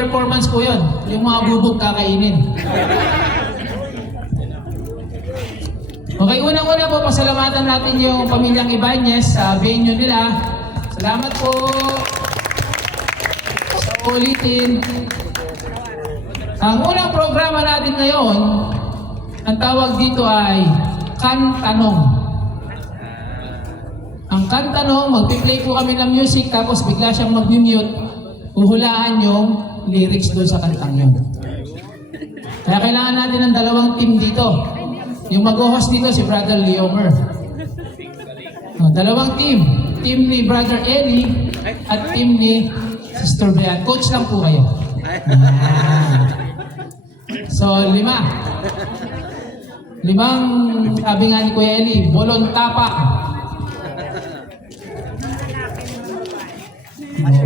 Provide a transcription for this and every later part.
performance po yun. Yung mga bubog kakainin. Okay, unang-una po, pasalamatan natin yung pamilyang Ibanez sa venue nila. Salamat po. Sa ulitin. Ang unang programa natin ngayon, ang tawag dito ay Kantanong. Ang Kantanong, magpi-play po kami ng music tapos bigla siyang mag-mute. Uhulaan yung lyrics doon sa kantang yun. Kaya kailangan natin ng dalawang team dito. Yung mag-host dito si Brother Leomer. Dalawang team. Team ni Brother Eli at team ni Sister Bean. Coach lang po kayo. So, limang, sabi nga ni Kuya Eli, bolon tapak.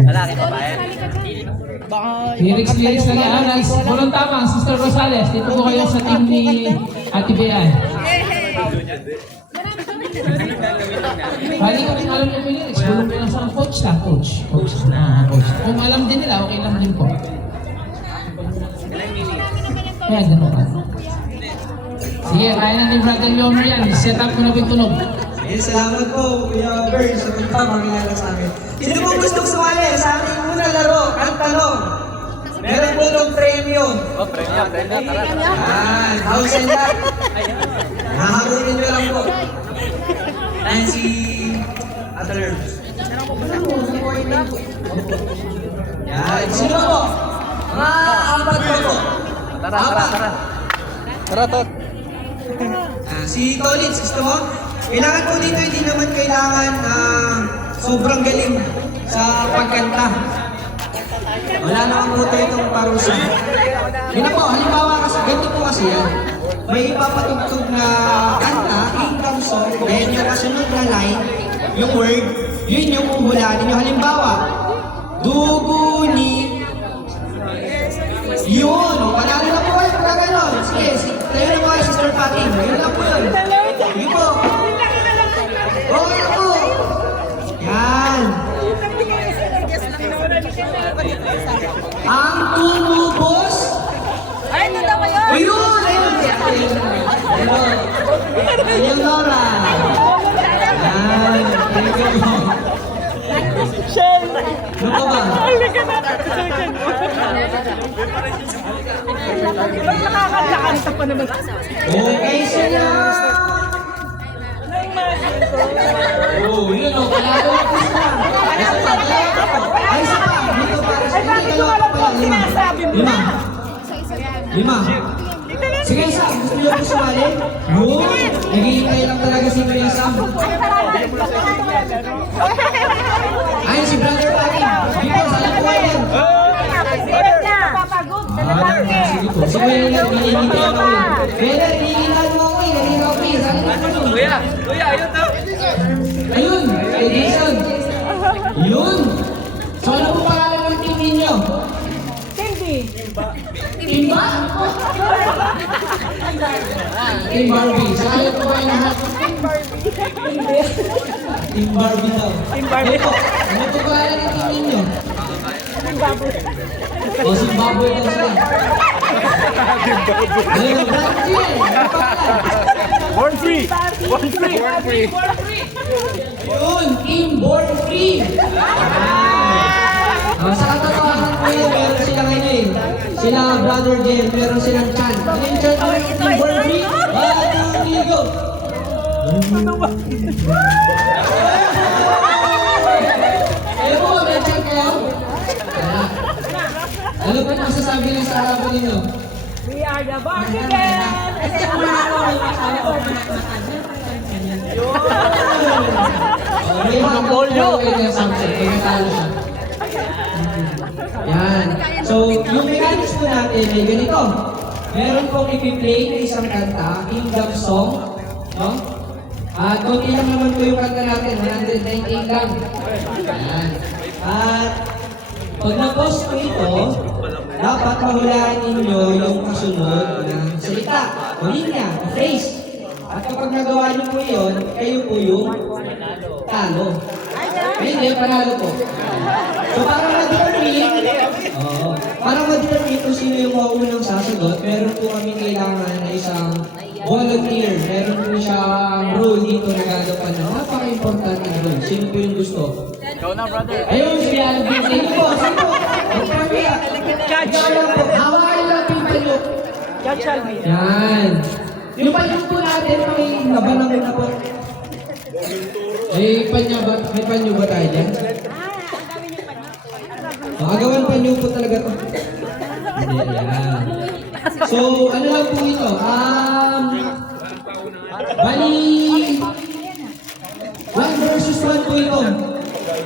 Lalaki pa ba yan? Lyrics lang yan. Bolon tapak, Sister Rosales. Dito po kayo sa team ni Ate Bean. Bali kung alam niyo po yung lyrics, bolon lang sa coach lang. Coach. Kung alam din nila, okay lang din po. Kaya gano'n ka. Sige, kaya na ni Brother Leomer yan. Set up ko na yung tunog. Salamat po, Kuya Bird, sa pagpapakilala sa akin. Sino po gustong sumali sa ating unang laro, ang tanong? Meron po itong premyo. Oh, premium, tara. House and lot. Hahabunin nyo lang po. Ayan si Atler. Yan, sino po? Mga apat po. Tara, Tot. Si Tolitz, gusto mo? Kailangan po dito, hindi naman kailangan sobrang galing sa pagkanta. Wala naman po tayo itong parusa. Yun na po, halimbawa kasi, ganito po kasi yan. May ipapatugtog na kanta, income song, then yung kasunod na line, yung word, yun yung uhulaan ninyo. Halimbawa, duguni. Yun, panalo na po kayo pagka gano'n. Sige, tayo na po kayo, Sister Patty. Yun lang po yun. Sige po. Okay na po. Yan. Ang tumubos. Ay, ito daw yun! Ayun! Ayun, Laura. Yan. Ano pa ba? Nakakanta pa naman. Okay sila. Oh, yun o. Palalo na po sila. Ay, isa pa. Dito pa. Ay, bakit ko alam po ang sinasabi mo na? Lima. Sige, isa. Gusto niyo po sumali? Yun. Naghihintay lang talaga si Kuya Sam. Ay, si Brother Patty. Dito, sa lapuan yan. Papagod na lalaki. Sige po. Si Kuya Ilan, hinihintay ako yun. Kuya, hinihintahan mo ako eh. Halika ako eh. Saan ka po? Kuya, ayun to. Ayun, kay Jason. Yun. So ano po pangalan ng team ninyo? Cindy. Timba? Team Barbie. Saan kayo po kayo lahat? Team Barbie daw. Team Barbie. Ano po? Ano po pangalan ng team ninyo? O, Zimbabwe daw sila. Ayun, Brazil. Ano pangalan? Born free. Yun, Team Born Free. Sa katotohanan po yun, meron silang ano eh. Sila Brother Jen, meron silang chan. Ano yung chan? Team Born Free? 1, 2, 3, go! Eh po, may chan kayo? Ano po masasabi lang sa harapan ninyo? We are the Barbican. May monopolyo! Kaya Samson, kaya natalo siya. Yan. So, yung mechanics po natin ay ganito. Meron pong ipi-play na isang kanta, Kingdom Song. No? At konti lang naman po yung kanta natin, 119 lang. Yan. At pag na-post po ito, dapat mahulaan ninyo yung kasunod ng salita, o linya, o phrase. At kapag nagawa niyo po yun, kayo po yung talo. Ay, hindi, panalo po. So, para unang sasagot, meron po kami kailangan na isang volunteer. Meron po siyang role dito na gagawa na napaka-importante na role. Sino po yung gusto? Ikaw na, brother. Ayun, si Alvin. Sino po? Sino po? Ikaw lang po. Hawakan lang po yung panyok. Judge Alvin. Yan. Yung panyok po natin, may labanan mo na po. May panyo ba tayo dyan? Agawan panyo po talaga to. Hindi, yan. So, ano lang po ito? Bali, 1 versus 1 po ito.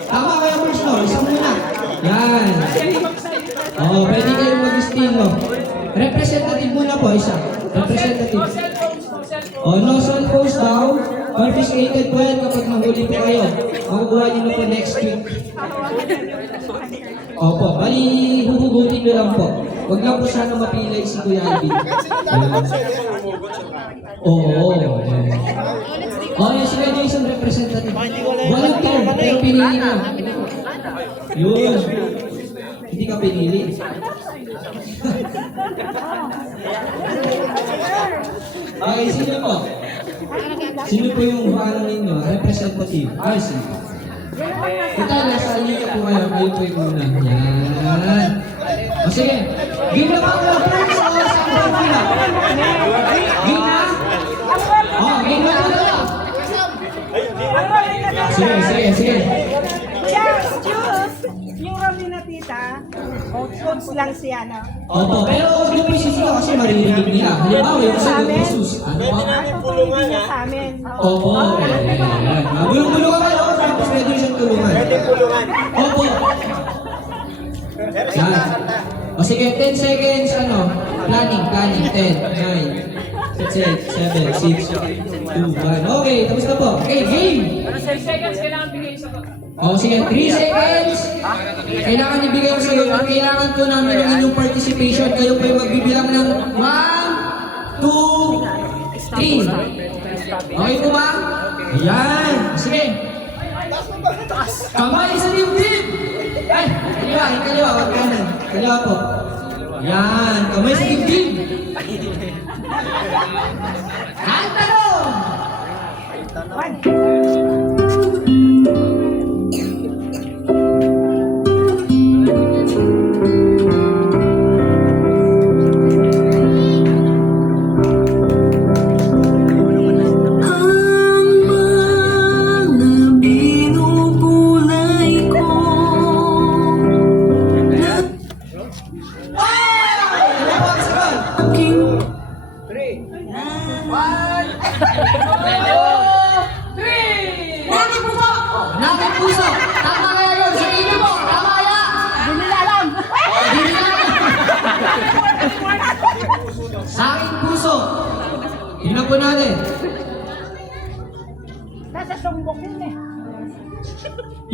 Tama kayo, Mars, no? Isang muna. Yan. Oo, pwede kayong mag-steal, no? Representative muna po, isa. Representative. No cellphones daw. Confiscated po yan kapag mahuli po kayo. Makukuha nyo na po next week. Opo, bali, huhugutin nyo lang po. Huwag lang po sana mapilay si Kuya Alvin. Oo. Yan sila Jason representative. Volunteer, pero pinili na. Yun. Hindi ka pinili. Okay, sino po? Sino po yung ano ninyo? Representative. RC. Ito, nasa liga po kayo. Kayo po yung una. Yan. O sige. Game na ba ang friends? O sa ang pila? Game na? Game na talaga. Sige. Yung rami na tita, coach lang siya, no? Opo, pero huwag niyo po isisigaw kasi maririnig nila. Halimbawa, yung sagot ni Sus. Ano ba? Tutulungan niya sa amin. Opo. Bulong-bulungan kayo. Tapos pwede siyang tulungan. Opo. Yan. O sige, 10 seconds, planning, 10, 9, 7, 6, 2, 1. Okay, tapos na po. Okay, game! 10 seconds kailangan bigay sa O sige, 3 seconds. Kailangan ibigay ko sa iyo. Kailangan po namin ng inyong participation. Kayo po yung magbibilang ng 1, 2, 3. Okay po ba? Ayan. Sige. Kamay sa dibdib. Ay, kaliwa. Huwag kanan. Kaliwa po. Ayan. Kamay sa dibdib. Ang tanong! Nakit puso! Tama kaya yun! Sa ino mo! Tama kaya! Hindi nila alam. Sa aking puso! Tingnan po natin. Nasa sumbok yun eh.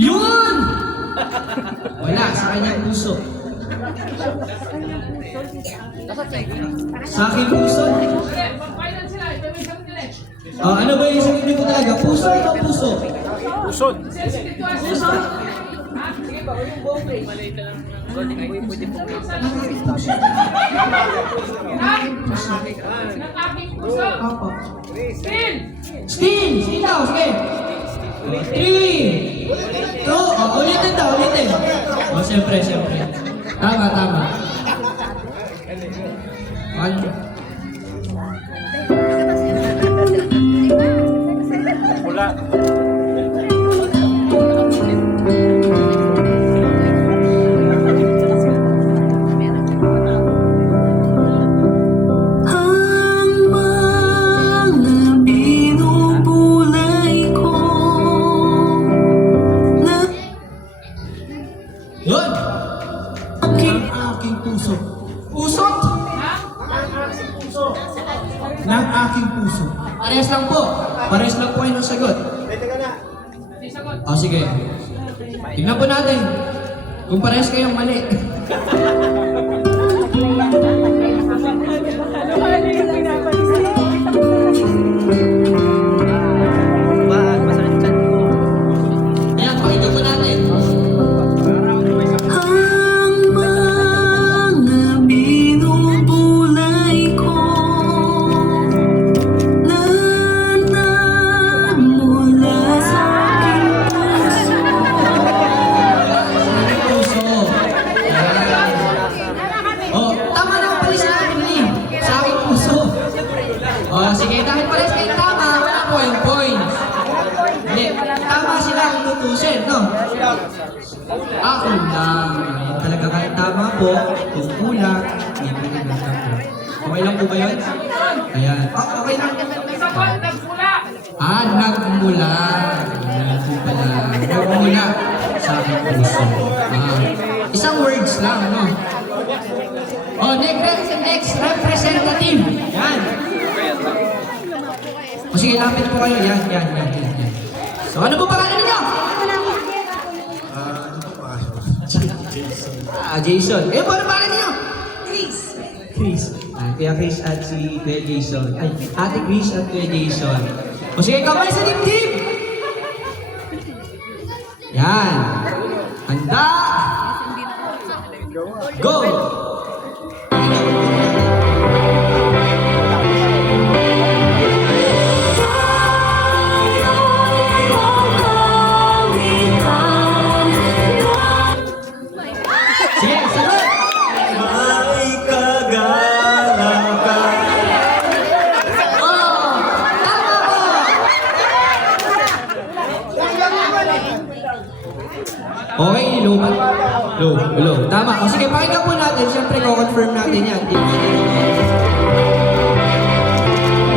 Yun! Wala, sa kanyang puso. Sa aking puso? Ano ba yung sagot niyo po talaga? Puso o puso? Usod. Puso? Opo. Steal daw, sige. 3, 2, ulitin. Siyempre. Tama. 1. Pula. Yun! Aking puso. Pusot! Ng aking puso. Parehas lang po kayo ng sagot. Sige. Tingnan po natin. Kung parehas kayong mali. Ayan, pakita po natin. Ang mga binubuhay natin, no? Kulang. Ayan talaga kahit tama po. Kung kulang, libre ng langgam po. Okay lang po ba yun? Ayan. Okay lang. Nagmula. Ayan po pala. Nagmula sa aking puso. Isang words lang, no? Next representative. Yan. Sige, lapit po kayo. Yan. So, ano po pangalan ninyo? Jason. Po, ano pangalan ninyo? Chris. Kaya Chris at si Kuya Jason. Ate Chris at Kuya Jason. Sige, kamay sa dibdib! Yan. Handa! Go! Sige, sagot! May kagalang ka. Okay, low ba? Low. Tama. Sige, pakinggan po natin. Siyempre, ko-confirm natin yan.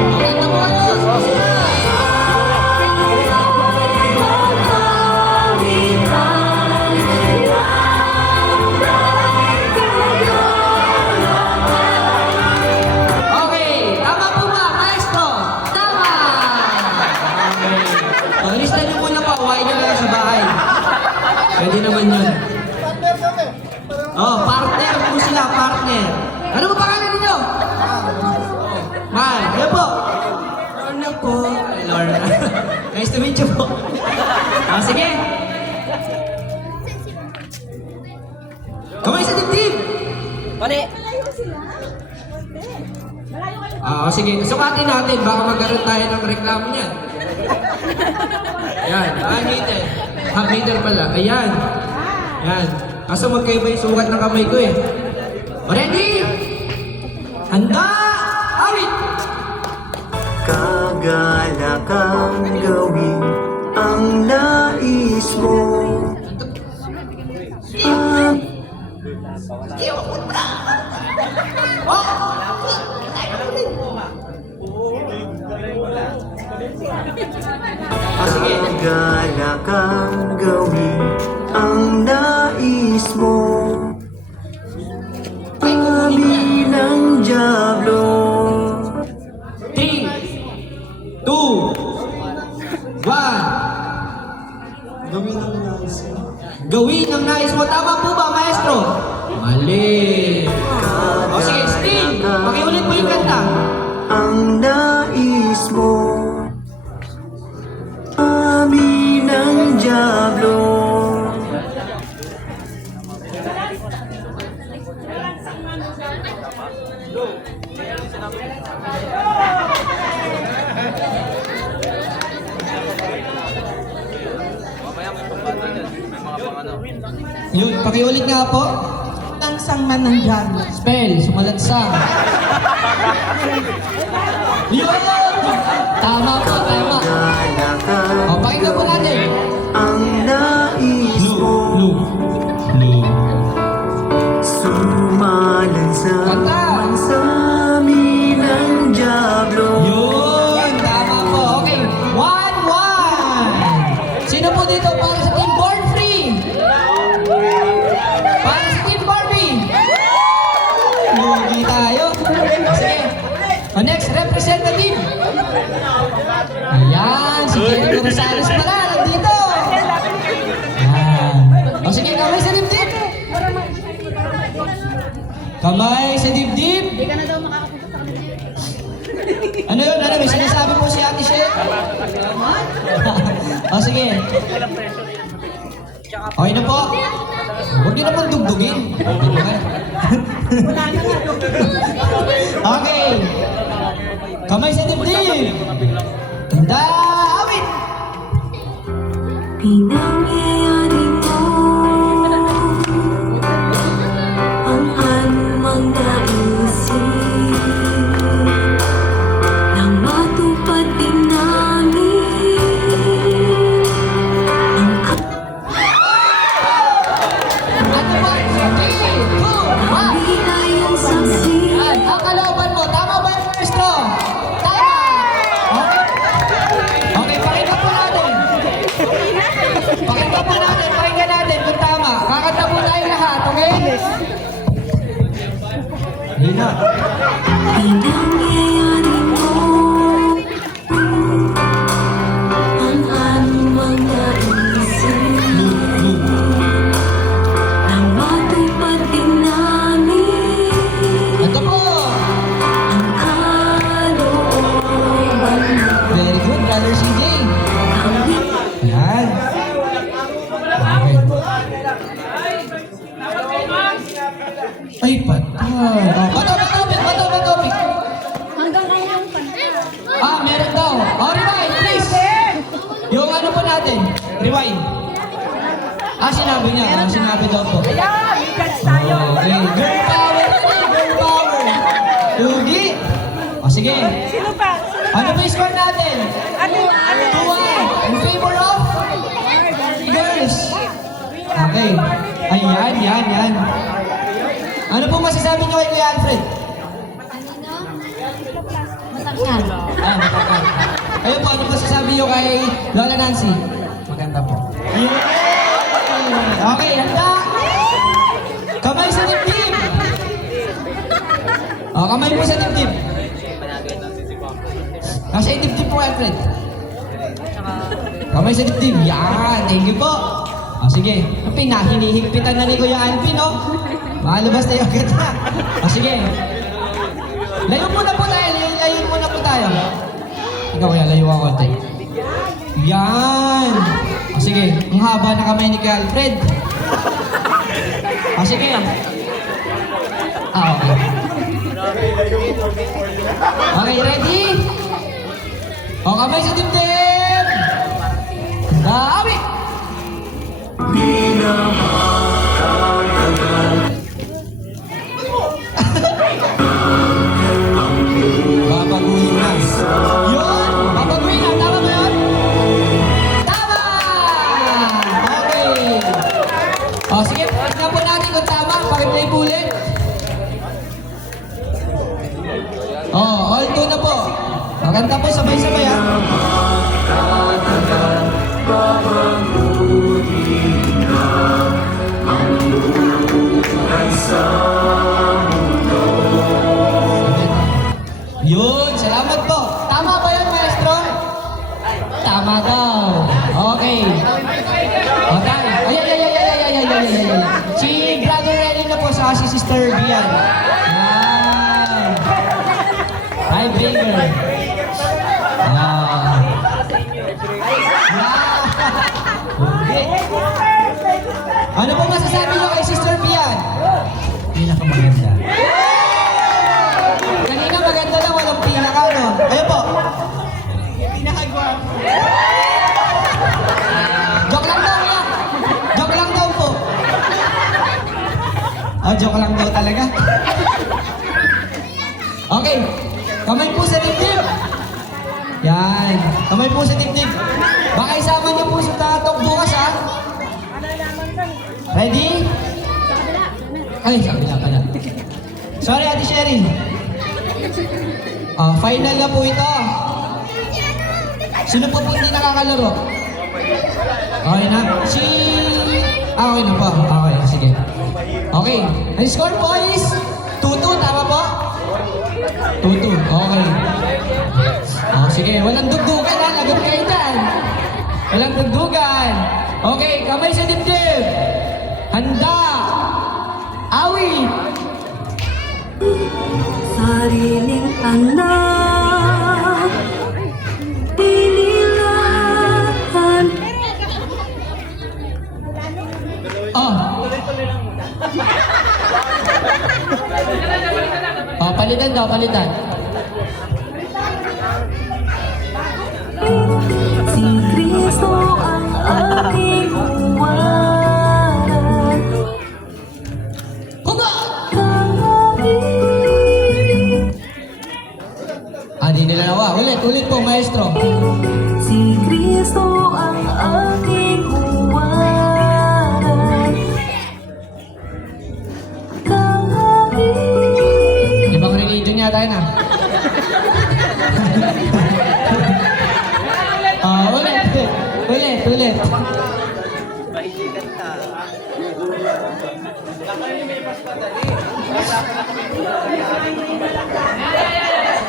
Maganda po kayo. Okay, tama po ba, maestro? Tama! Okay. Lista niyo muna pa. Huwain niyo lang sa bahay. Pwede naman yun. Partner po sila, partner. Ano ba pangalan ninyo? Mal, kayo po. Lorna po. Lorna. Nice to meet you po. Sige. Kamay sa dibdib. Mali. Sige, sukatin natin. Baka magkaroon tayo ng reklamo niyan. Yan, meter. Meter pala. Ayan. Yan. Kaso magkaiba yung sukat ng kamay ko eh. Ready? Handa! Awit! Kagala kang gawin ang nais mo. Kagala kang gawin ang nais mo. Kami ng Diablo. 3, 2, 1. Gawin ang nais mo. Tama po ba, maestro? Mali. Sige, Sting. Pakiulit mo yung kanta. Ang nais mo. Kami ng Diablo. Yun, pakiulit nga po. Tangsang man ng diablo. Spell, sumalansang. Yun! Tama po, tama. Pakinggan po natin. Ang nais mo. Sumalansan sa amin ng Diablo. Yun, tama po. Okay, 1-1. Sino po dito para sa Team Born Free? Para sa Team Barbie? Lugi tayo. Sige. Next representative. Ayan, si Jennifer Rosales pala, nandito. Ayan. Sige, kamay sa dibdib. Kamay sa dibdib. Hindi ka na daw makakapunta sa kanila. Ano yun? Ano? May sinasabi po si Ate She? Sige. Okay na po. Huwag niyo naman dugdugin. Okay. Kamay sa dibdib. Tanda, awit. Pinangyayari mo ang anumang naisin na matupad din namin ang Hina. Pinangyayari mo ang anumang naisip na matupad din namin Ito po. ang kalooban mo. Very good, Brother CJ. Yan. Okay. Ay, patay. Oh, Bato. Hanggang kaya yung kanta. Ah, meron daw. Oh, rewind, please. Yung ano po natin, rewind. Ah, sinabi niya. Ah, sinabi daw po. Ayan, may chance tayo. Okay, girl power. Girl power. Lugi. O, sige. Sino pa? Ano ba yung score natin? Ano? 2-1. In favor of girls. Okay. Ayan, yan. Ano po masasabi niyo kay Kuya Alfred? Masakyan. Ah, maganda. Kayo po, ano masasabi niyo kay Lola Nancy? Maganda po. Okay, handa. Kamay sa dibdib. O, kamay po sa dibdib. Nasa dibdib po, Alfred. Kamay sa dibdib. Yan, thank you po. O, sige. Hinihigpitan na ni Kuya Alvin, no? Makalabas na yung agad na. O, sige. Layo muna po tayo. Layo muna po tayo. Ikaw kaya, layo ako konti. Yan. O, sige. Ang haba na kamay ni Kuya Alfred. O, sige. Ah, okay. Okay, ready? O, kamay sa dibdib. Dami. Babaguhin na. Yun! Babaguhin na. Tama ba yun? Tama! Okay. O, sige. Tignan po natin kung tama. Pakiplay po ulit. O, all two na po. Maganda po. Sabay-sabay, ha? Yun, salamat po. Tama ba yun, maestro? Tama daw. Okay. Okay. Ay. Si Brother Renny na po sa si Sister Bian. Yan. Hi, Baker. Yan. Okay. Ano po masasabi niyo kay Sister Bian? Pinakamaganda. Kanina maganda lang, walang pinaka, no? Ayun po. Pinakagwapo. Joke lang daw, kuya. Joke lang daw po. Oh, joke lang daw talaga. Okay. Kamay po sa dibdib. Yan. Kamay po sa dibdib. Baka isama niyo po sa tatok bukas, ha? Ready? Ay, sabi na pala. Sorry, Ate Sherry. Final na po ito. Sino po hindi nakakalaro? Okay na? Okay na po. Okay, sige. Okay. Ang score po is 2-2. Tama po? 2-2. Okay. Sige. Walang dugdugan, ha? Lagot kayo dyan. Walang dugdugan. Okay. Kamay sa dibdib. Handa. Awit. Sariling anak, pinilahan. Palitan daw, palitan. Si Kristo ang aking uwanan. Kuba! Kahit Di nila nawa. Ulit po, maestro. si Kristo ang aking uwanan. Kahit Ibang religion yata yun, ha? Ulit.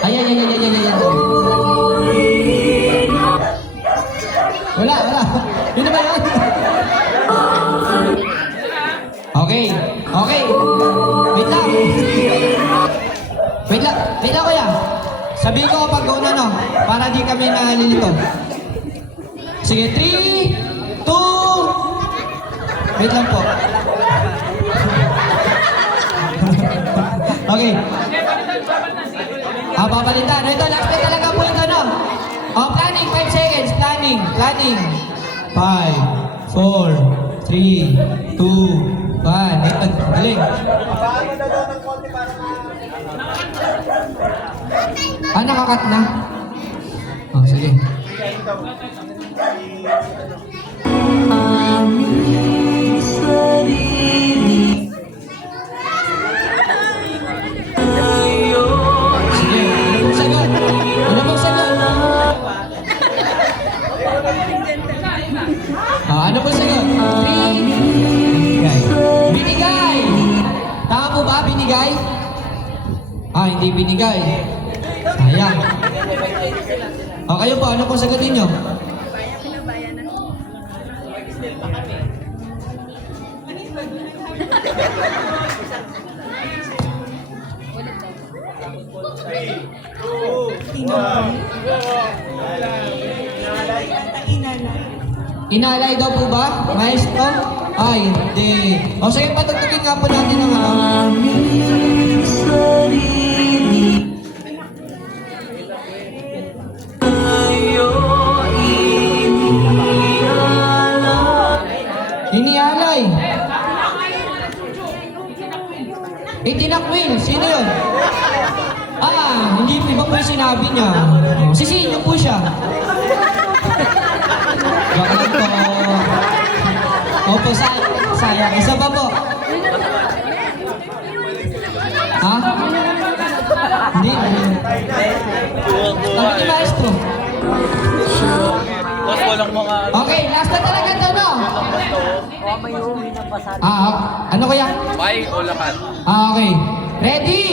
Ayan. Wala. Yun na ba yun? Okay. Wait lang kuya. Sabihin ko kapag go na no, para di kami nalilito. Sige, 3, 2, wait lang po. Okay. Papalitan. Ito, last na talaga po ito, no? Planning, 5 seconds. Planning. 5, 4, 3, 2, 1. Ito, galing. Nakakat na? Oh, sige. aming sarili. Tayo Sige, ano pong sagot? Ano pong sagot? Binigay. Tama po ba, binigay? Hindi binigay. Sayang. Kayo po, ano pong sagot ninyo? Inalay daw po ba, maestro? Hindi. Sige, patugtugin nga po natin ang aming sarili. Tayo Inialay. Itinakwil. Sino yun? Hindi iba po yung sinabi niya. Sisino po siya. Bakit po? Opo, sayang. Isa pa po. Hindi. Ano ni maestro? Tapos walang mga... Okay, last na talaga ito, no? Ano kaya? Bay o lakat? Okay. Ready?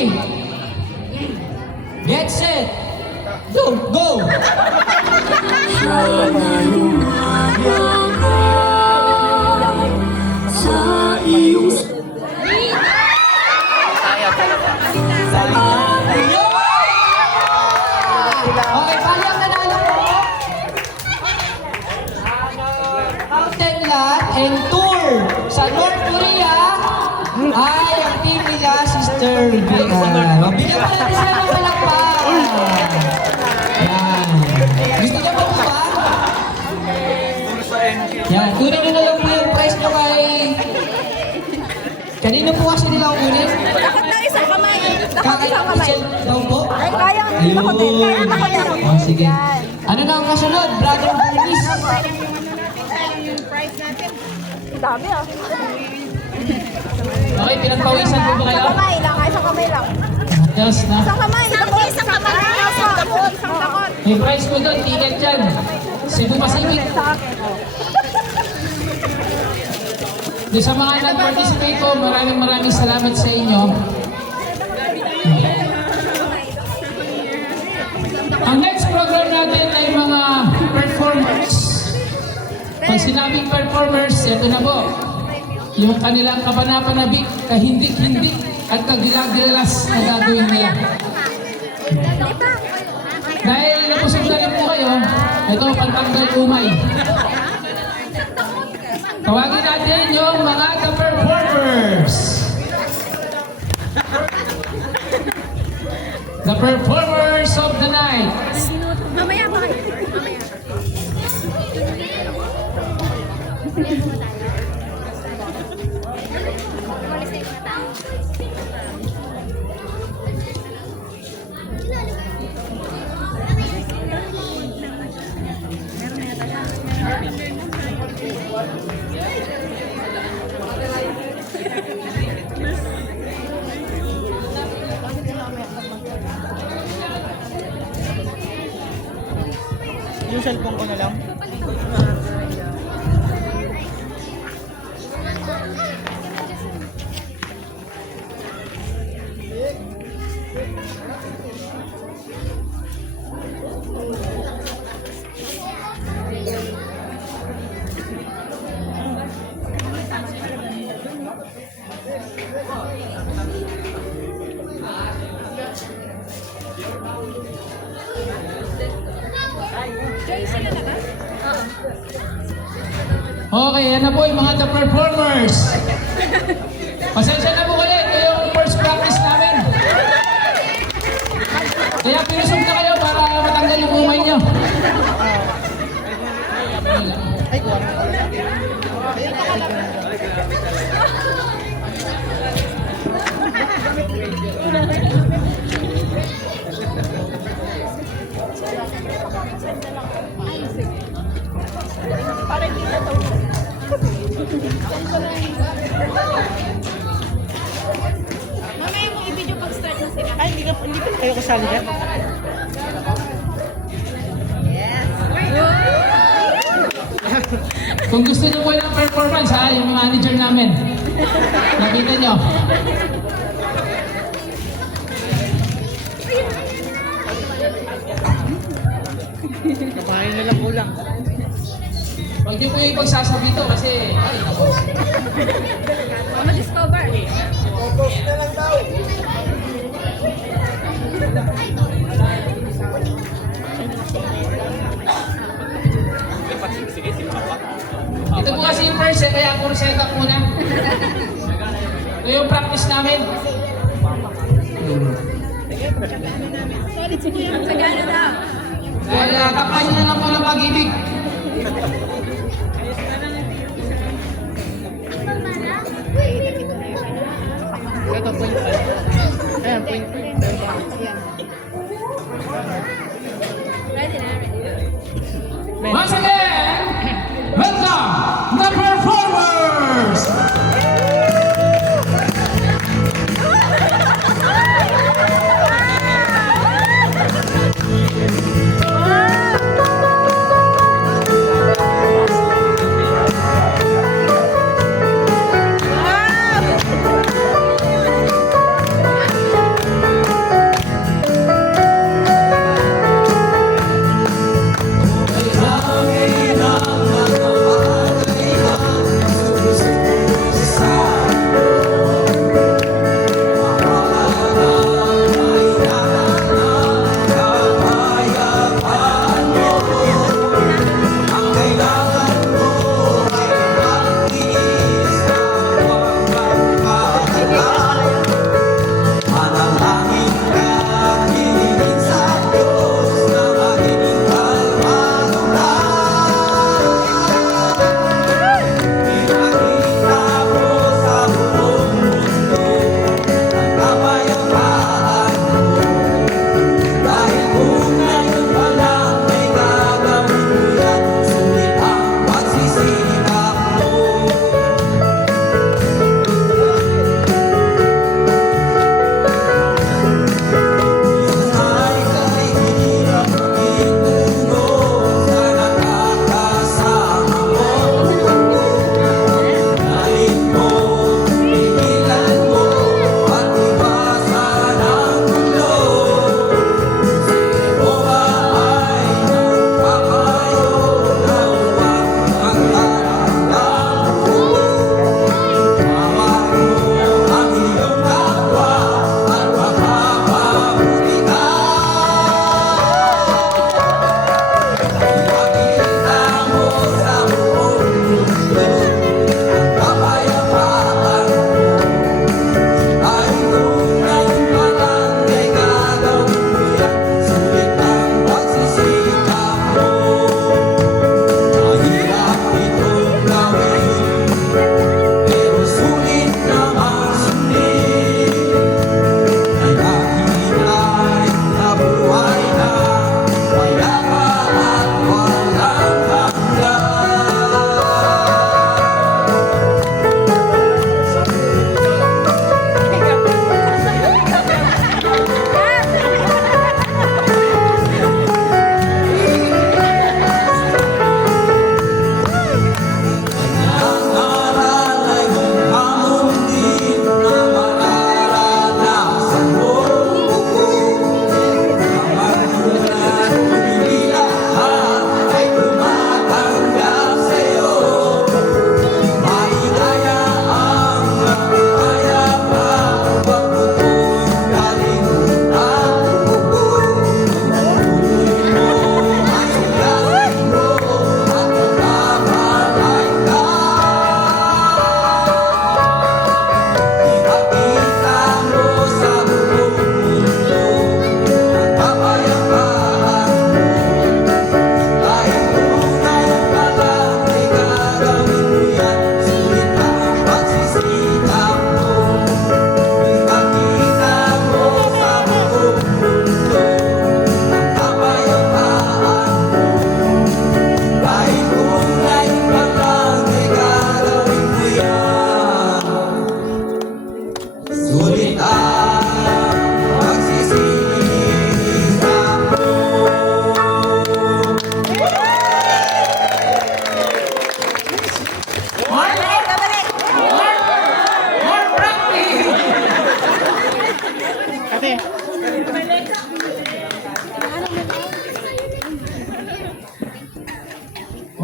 Get set. Go! sa iyong Okay, pali ang nanalo po. Mountain Lot and Tour sa North Korea ay ang team nila, Sister Rebecca. Mabigyan mo natin sila ng palakpak. Yan. Gusto niyo po ba? Yan, kunin nyo na lang po yung prize nyo kay... Kanino po kasi nila ang kunin? Takot na isang kamay. Kakay daw po? Ay, kaya takot din. Kaya takot din. Sige. Ano na ang kasunod? Brother Bernice. Yung price natin. Dami ah. Okay, pinagpawisan po ba kayo? Kamay lang, isang kamay lang. Yes na. Isang kamay, isang kamay. Isang takot. May price ko doon, ticket dyan. Cebu Pacific. Doon sa mga nag-participate po, maraming salamat sa inyo. Ang next program natin ay mga performers. Pag sinabing performers, ito na po. Yung kanilang kapanapanabik, kahindik-hindik, at kagilag-gilas na gagawin nila. Dahil napusog na rin po kayo, ito pantanggal umay. Tawagin natin yung mga performers. The performers of the night. Mamaya pa kayo. Mamaya. yung cellphone ko na lang. Okay, yan na po yung mga the performers. Pasensya na po kayo, ito yung first practice namin. Kaya pinusog na kayo para matanggal yung umay nyo. Mamaya mo i-video pag-start na sila. Ay, hindi pa kayo kasali dyan. Kung gusto nyo po ng performance, ha, yung manager namin. Nakita nyo. Kabahay na lang kulang. Huwag nyo po yung ipagsasabi ito kasi, ay, ako. Ma-discover. Ito po kasi yung first, kaya ako reset up muna. Ito yung practice namin. Solid si Kuya. Sagana daw. Kaya kapain na lang po ng pag-ibig. Ito, point. Ayan, point. Ready na, ready. Once again, welcome the performers!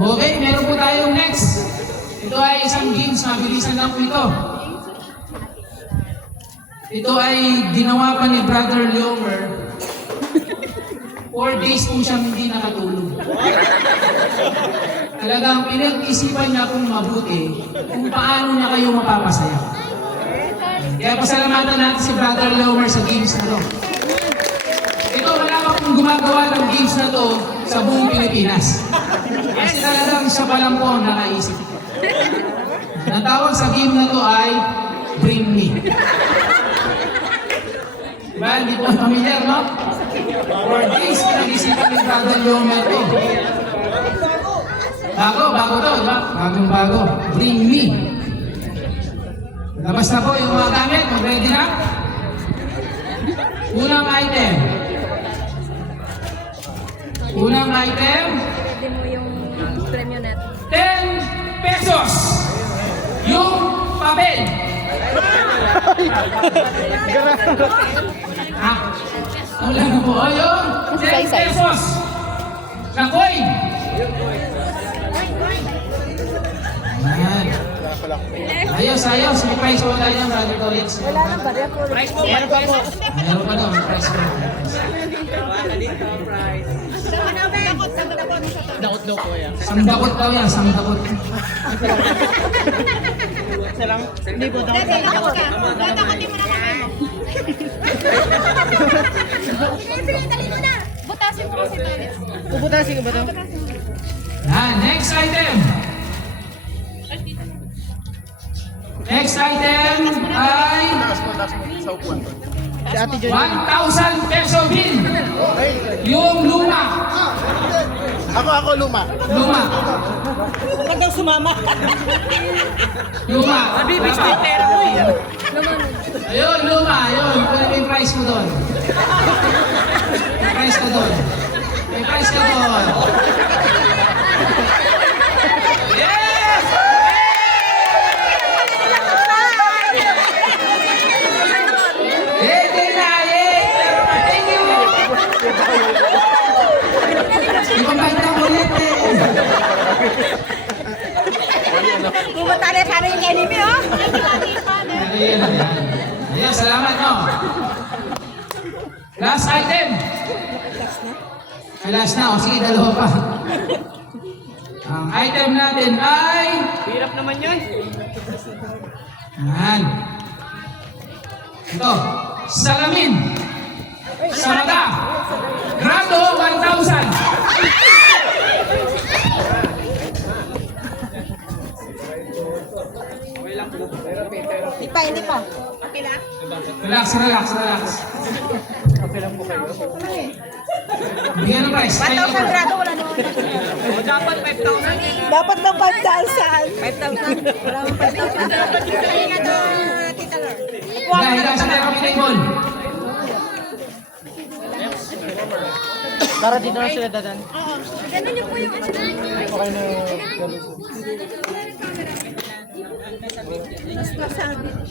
Okay, meron po tayong next. Ito ay isang games, mabilisan lang po ito. Ito ay ginawa pa ni Brother Leomer. 4 days po siyang hindi nakatulog. Talagang pinag-isipan niya kung mabuti kung paano niya kayo mapapasaya. Kaya pasalamatan natin si Brother Leomer sa games na to. Ito, wala pa kung gumagawa ng games na to sa buong Pilipinas. Kasi talagang siya pa lang po ang nakaisip. Ang tawag sa game na to ay Bring Me. Diba? Hindi po familiar, no? For days, pinag-isipan ni Brother Leomer to. Bago to, diba? Bagong-bago. Bring Me. Labas na po yung mga gamit. Ready na? Unang item. Unang item. Pwede mo yung premyo natin. 10 pesos. Yung papel. Ah, wala na po. Ayun. 10 pesos. Na coin. Ayan. Ayos. May prize po tayo ng Brother Collins. Wala nang barya po. Meron pa po. Meron pa daw. May prize po. Dakot daw po yan. Sangdakot daw yan. Sangdakot. Isa lang? Hindi po, dakot. Dadakotin mo na kami. Dali mo na. Butasin mo kasi toilet. Puputasin ko ba ito? Next item. Next item ay Si Ate Joy. 1,000 peso bill. Yung luma. Ako, luma. Luma. Huwag daw sumama. Luma. Bibig ko yung pera ko eh. Ayun, luma. Ayun. Kung may price mo doon. May price ka doon. May price ka doon. Yes! Hindi na, thank you. Ipagbayad ng ulit eh. Pumunta na sana yung enemy, oh. Ayun, salamat no. Last item. Ay, last na. O, sige, dalawa pa. Ang item natin ay... Hirap naman yan. Yan. Ito. Salamin. Sa mata. Grado 1,000. Hindi pa. Relax. Bigyan ng price. 1,000 grado, wala naman. Dapat 5,000. Dapat ng 5,000. 5,000. Wala mong 5,000. Kaya na to, Tita Lor. Higa sa tayo kami table. Para dito na sila dadan. Ganun niyo po yung ano. Okay na yung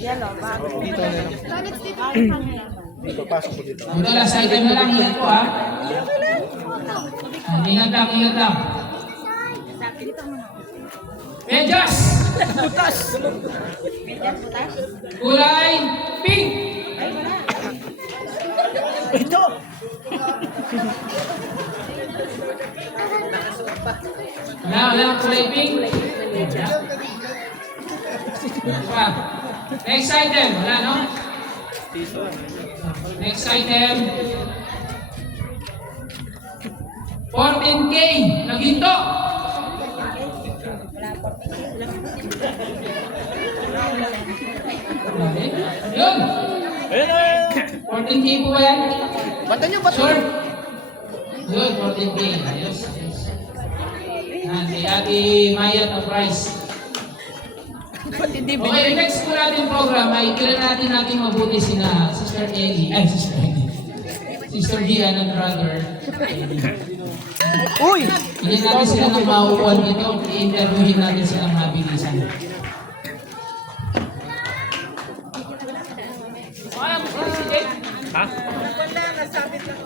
Yan, oh. Bago. dito na lang. Toilets dito. Ito last item na lang. Ingat po ha. Ingat lang. Medyas. Butas! Kulay pink. Ito! Wala. Kulay pink. Pa. Next item. Wala, no? Next item. 14K na ginto. Yun. 14K po ba yan? Bato nyo, bato Sure. nyo. Yun, 14K. Ayos. Yan, kay Ate Maya ang price. Hindi Okay, next po natin program ay kilala natin mabuti sina Sister Ellie. Ay, Sister Ellie. Sister Gian and Brother. Uy! Hindi natin sila ng mauuwan dito. I-interviewin natin silang mabilisan. Ha? Wala, nasabit lang.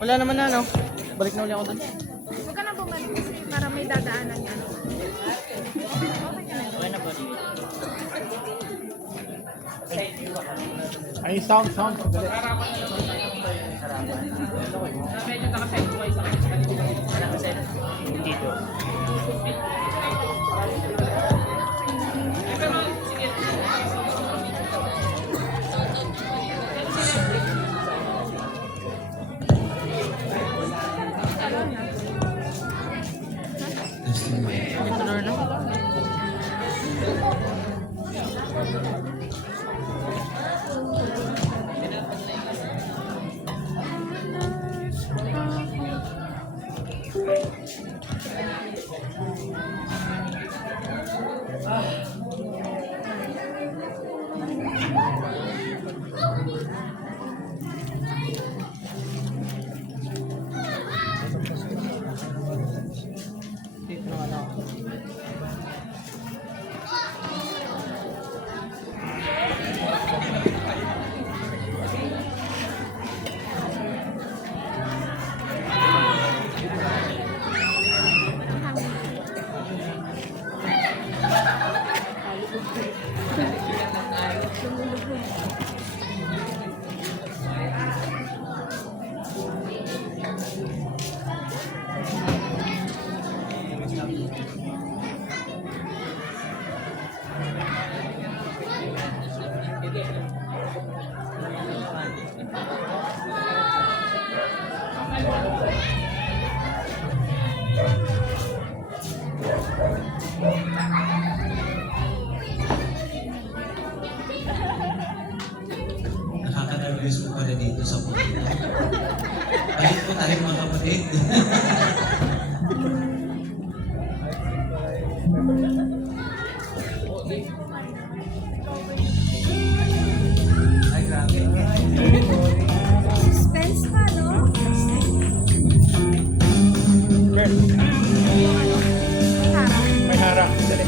Wala naman na, no? Balik na ulit ako doon. Huwag ka na bumalik kasi para may dadaanan yan. Ay, sound. Sandali. Dito. Nakaka-nervous po pala dito sa pupunta. Balik po tayo mga kapatid. Ay, grabe. Suspense pa, no? May harap. Dali.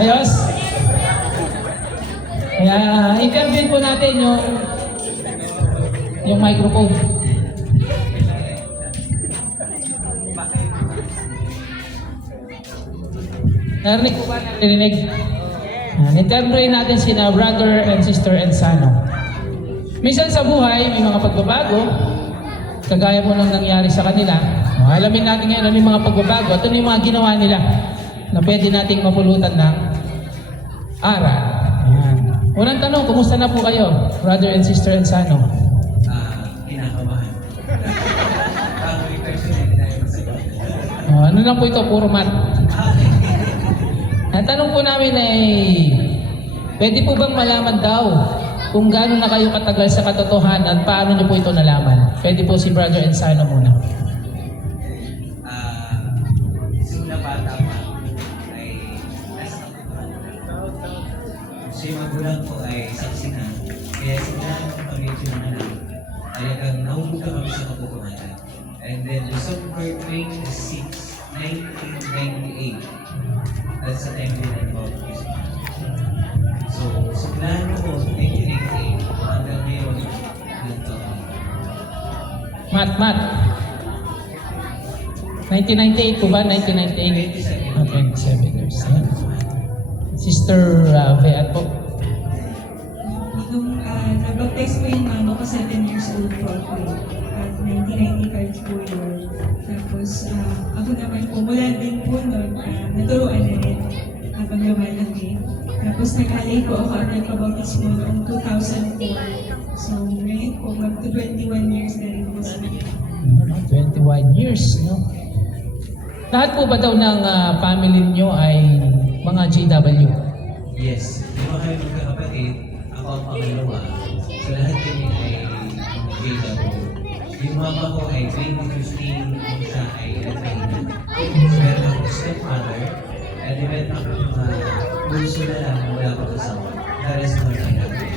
Ayos? Kaya interview po natin yung microphone. Narinig po ba? Narinig? Interview natin sina brother and sister Ensano. Minsan sa buhay, may mga pagbabago. Kagaya po nang nangyari sa kanila. Alamin natin ngayon ano yung mga pagbabago at ano yung mga ginawa nila na pwede nating mapulutan ng aral. Ayan. Unang tanong, kumusta na po kayo, brother and sister Ensano? Kinakabahan. Bago yung personality tayo masagot. Ano lang po ito, puro math. Ang tanong po namin ay, pwede po bang malaman daw kung gaano na kayo katagal sa katotohanan, paano niyo po ito nalaman? Pwede po si brother Ensano muna. Simula bata pa ay nasa katotohanan. So yung magulang ko ay saksi na. Kaya simula ng pag-ito ng anak, talagang nahulog kami sa katotohanan. And then December 26, 1998, that's the time we went out of Christmas. So, simula ko 1998 hanggang ngayon, ilang taon. Math. 1998 po ba? 1998? 27 years. Ayan. Sister Veat po. Nung nag-baptize po yung mama ko, 7 years old po ako. At 1995 po yun. Tapos ako naman po, mula din po nun, naturuan na rin habang lumalaki. Tapos nag-alay po ako at nagpabautismo noong 2004. So ngayon po, mag to 21 years na rin po sa 21 years, no? Lahat po ba daw ng family niyo ay mga JW? Yes, lima kami magkakapatid, ako ang pangalawa. So lahat kami ay JW. Yung mama ko ay 2015 kung siya ay nag-training. Meron akong stepmother, at event ako yung puso na lang wala ko kasama. The rest mo na natin.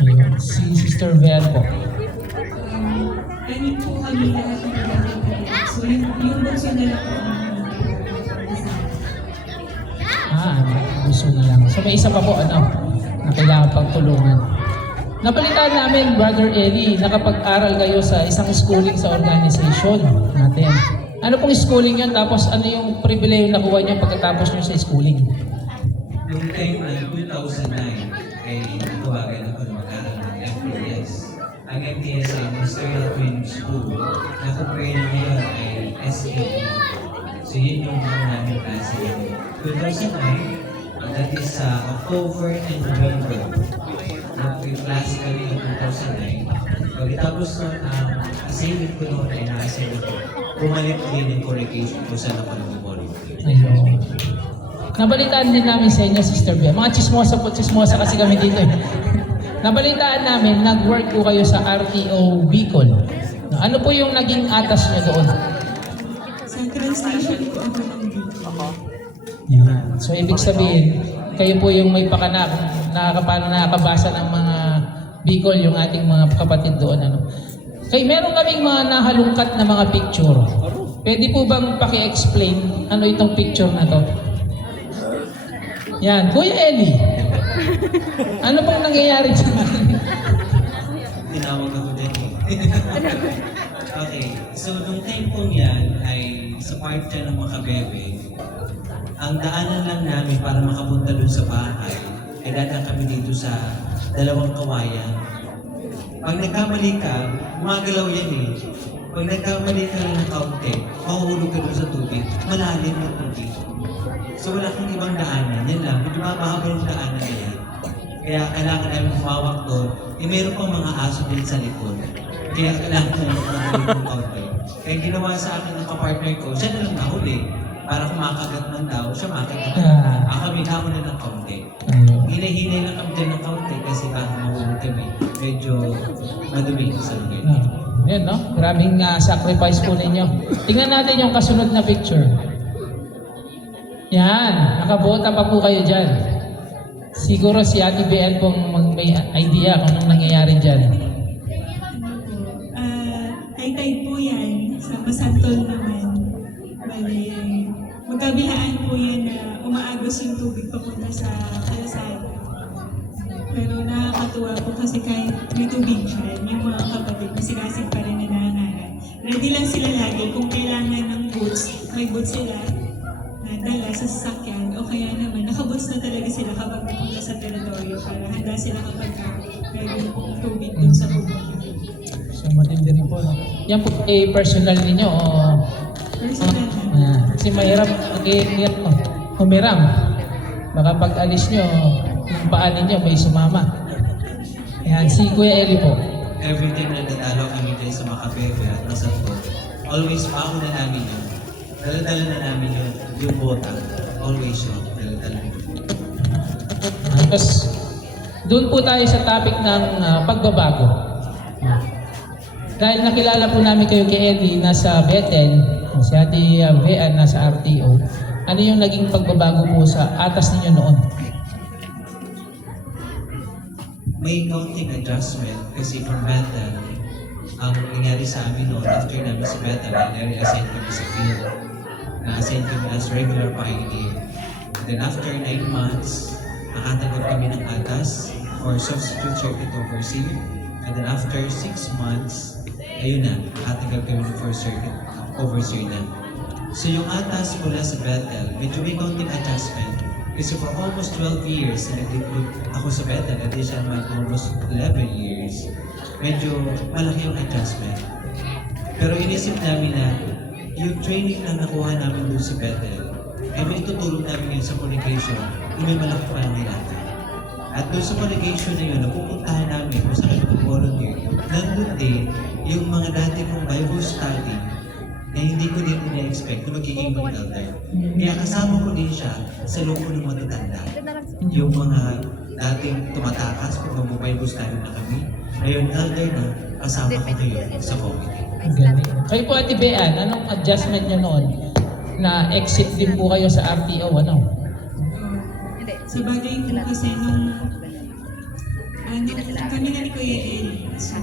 Ayun. Si Sister Bea po. Ano po kami lahat ng mga so yung bunso na lang po ang Gusto na lang. So may isa pa po, na kailangan pang tulungan. Napalitan namin, Brother Eli, nakapag-aral kayo sa isang schooling sa organization natin. Ano pong schooling yun? Tapos ano yung privilege na nakuha niyo pagkatapos niyo sa schooling? Noong time ng 2009, ay natawagan ako na mag-aral ng MTS. Ang MTS ay Ministerial Training School. Nakapray na ngayon ay SAE. So yun yung mga namin klase. 2009, that is October and November. Nag-class kami ng 2009. Pagkatapos nun, assignment ko noon ay naka-assignment ko. Bumalik din yung corrugation kung saan ako nag-volunteer. Ayun. Nabalitaan din namin sa inyo, Sister Bea. Mga chismosa po, chismosa kasi kami dito. Nabalitaan namin, nag-work po kayo sa RTO Bicol. Ano po yung naging atas niyo doon? sa translation po ako ng video. Yan. So, ibig sabihin, kayo po yung may pakanak, nakakabasa ng mga Bicol, yung ating mga kapatid doon. Kaya meron kaming mga nahalungkat na mga picture. Pwede po bang paki-explain ano itong picture na to? Yan. Kuya Eli, ano pong nangyayari sa akin? Tinawag ako din. Okay, so nung time po yan ay sa part dyan ng Makabebe, ang daanan lang namin para makapunta dun sa bahay ay dadaan kami dito sa dalawang kawayan. Pag nagkamali ka, gumagalaw yan eh. Pag nagkamali ka lang ng kaunti, mahuhulog ka dun sa tubig, malalim yung tubig. So wala kang ibang daanan, yan lang. Medyo mahaba yung daanan na yan. Kaya kailangan namin humawak doon. Eh meron pang mga aso din sa likod. Kaya kailangan namin humawak ng kaunti. Kaya ginawa sa akin ng kapartner ko, siya na lang nahuli. Para kumakagat man daw, siya makagat. Kami nauna ng kaunti. Hinay-hinay lang kami dyan ng kaunti kasi baka mahulog kami. Medyo madumi sa lugar. Yan, no? Maraming sacrifice po ninyo. Tingnan natin yung kasunod na picture. Yan, nakabota pa po kayo dyan. Siguro si Ate BL pong may idea kung anong nangyayari dyan. High-tide po yan, sa Masantol naman. Bali, magkabihaan po yan na umaagos yung tubig papunta sa kalasada. Pero nakakatuwa po kasi kahit may tubig siya, yung mga kapatid, masigasig pa rin na nangangaral. Ready lang sila lagi kung kailangan ng boots, may boots sila na dala sa sasakyan o kaya naman nakaboots na talaga sila kapag pupunta sa teritoryo para handa sila kapag meron tubig dun sa pupunta. So matindi rin po, no? Yan po personal ninyo o... Personal na. Kasi mahirap humiram. Baka pag alis nyo, yung paa ninyo may sumama. Yan, si Kuya Eli po. Every time na nadalaw kami dyan sa Makabebe at Masantol, always pauna namin yun. Dala-dala na namin yung bota. Always yun. Dala-dala. Tapos, doon po tayo sa topic ng pagbabago. Dahil nakilala po namin kayo kay Eli, nasa Bethel, si Ate Bea nasa RTO. Ano yung naging pagbabago po sa atas ninyo noon? May counting adjustment kasi from Bethel, ang nangyari sa amin noon, after namin sa Bethel, nare-assign kami sa field. Na-assign kami as regular pioneer. And then after 9 months, nakatanggap kami ng ATAS or substitute circuit overseer. And then after 6 months, ayun na, nakatanggap kami ng first circuit overseer na. So yung ATAS mula sa Bethel, medyo may counting adjustment. Kasi for almost 12 years, na nag-include ako sa Bethel, at siya naman almost 11 years, medyo malaki yung adjustment. Pero inisip namin na yung training na nakuha namin doon sa Bethel, ay may tutulong namin yun sa congregation na may malaki pa lang natin. At doon sa congregation na yun, napupuntahan namin kung saan kami volunteer, nandun din yung mga dati kong Bible study na hindi ko din ina-expect na magiging mga elder. Kaya kasama ko din siya sa loob ng matatanda. Yung mga dating tumatakas kung mag-Bible study na kami, ngayon elder na, kasama ko kayo sa comedy. Ang galing. Kayo po, Ate Bean, anong adjustment nyo noon? Na exit din po kayo sa RTO, ano? Sa bagay po kasi nung kami na ni Kuya Eli, so,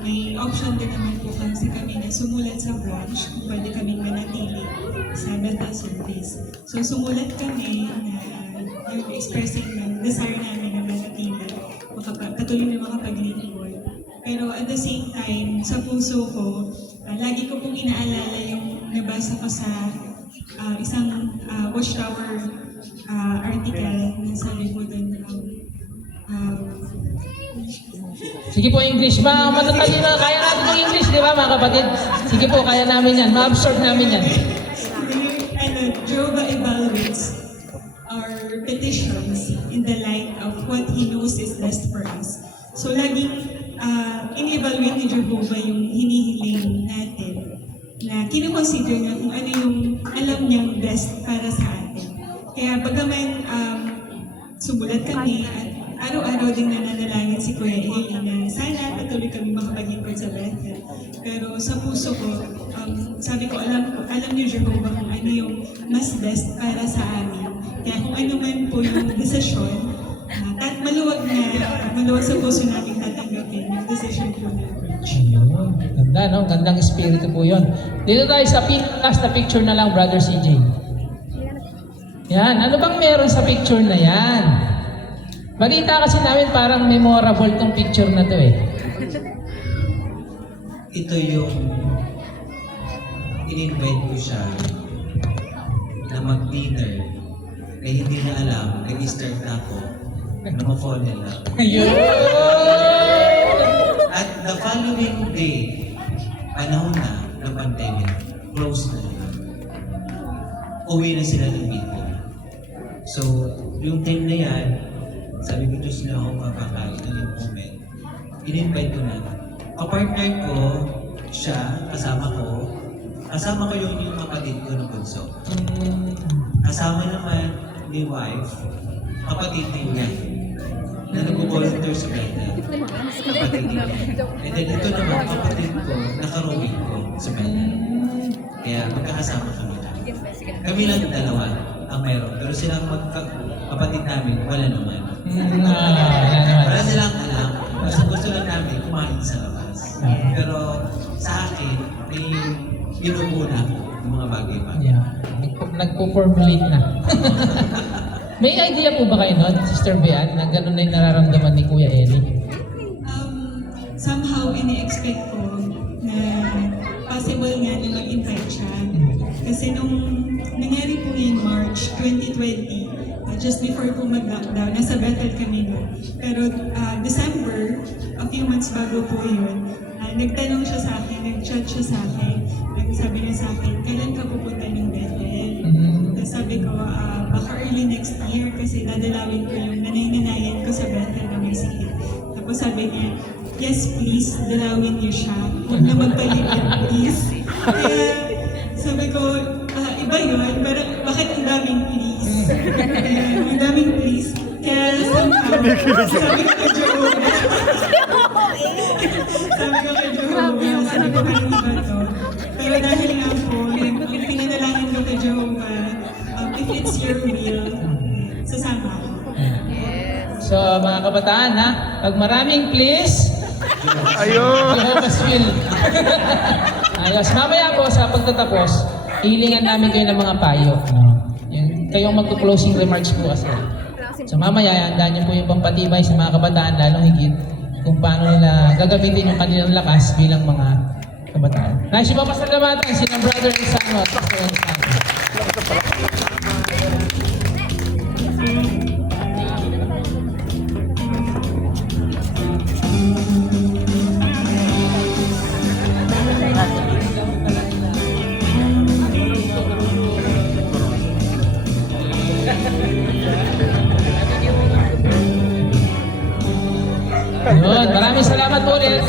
may option din naman po kasi kami na sumulat sa branch kung pwede kami manatili sa dental service. So sumulat kami na yung expressing ng desire namin na manatili, patuloy na makapaglingkod. Pero at the same time, sa puso ko, lagi ko pong inaalala yung nabasa ko sa isang Watchtower article na sabi ko dun, Sige po, English. Matatalino. Kaya natin ng English, di ba mga kapatid? Sige po, kaya namin yan. Ma-absorb namin yan. Jehovah evaluates our petitions in the light of what He knows is best for us. So laging in-evaluate ni Jehovah yung hinihiling natin na kinoconsider niya kung ano yung alam niyang best para sa atin. Kaya bagaman sumulat kami at araw-araw din nananalangin si Kuya Eli na sana patuloy kami makapaglingkod sa Bethel. Pero sa puso ko, sabi ko, alam niyo Jehovah kung ano yung mas best para sa amin. Kaya kung ano man po yung desisyon, at maluwag sa puso namin tatanggapin yung desisyon po na approach. Ayun. Ganda, no? Gandang espiritu po yun. Dito tayo sa last na picture na lang, Brother CJ. Yan. Ano bang meron sa picture na yan? Balita kasi namin parang memorable tong picture na to eh. Ito yung in-invite ko siya na mag-dinner na hindi na alam, nag-start na ako na ma-fall in love. Ayun! At the following day, panahon na pandemic, close na lang. Uwi na sila ng meeting. So, yung time na yan, sabi ko, Diyos na ako makakain na yung moment. In-invite ko na. Kapartner ko, siya, kasama ko yung kapatid ko ng bunso. Kasama naman ni wife, kapatid din niya, na nag-volunteer sa Bethel. Kapatid din niya. And then ito naman, kapatid ko, nakarowing ko sa Bethel. Kaya magkakasama kami na. Kami lang dalawa ang meron. Pero silang kapatid namin, wala naman. Wala silang alam. Basta gusto lang namin kumain sa labas. Pero sa akin, may binubuna yung mga bagay-bagay. Yeah. Nagpo-formulate na. May idea po ba kayo nun, Sister Bean, na gano'n na yung nararamdaman ni Kuya Eli? Somehow, ini-expect ko na possible nga na mag-invite siya. Kasi nung nangyari po yan March 2020, just before po mag-lockdown, nasa Bethel kami nun. Pero December, a few months bago po yun, nagtanong siya sa akin, nag-chat siya sa akin. Sabi niya sa akin, kailan ka pupunta ng Bethel? Tapos sabi ko, baka early next year kasi dadalawin ko yung nanay-nanayan ko sa Bethel na may sakit. Tapos sabi niya, yes please, dalawin niyo siya. Huwag na magpaligid please. Kaya sabi ko, iba yun, pero bakit ang daming please? Ang daming please. Kaya somehow, sabi ko kay Jehovah, sabi ko kay iba to. Pero dahil nga po, yung pinanalangin ko kay Jehovah, if it's your will, sasama ako. So mga kabataan ha, pag maraming please, Jehovah's will. Ayos. Mamaya po sa pagtatapos, hilingan namin kayo ng mga payo. No? Yung, kayong magpo-closing remarks po kasi. So mamaya, handaan niyo po yung pampatibay sa mga kabataan, lalong higit kung paano nila gagamitin yung kanilang lakas bilang mga kabataan. Nais yung papasalamatan sina Brother Isano at Pastor Isano. Yun, maraming salamat po ulit.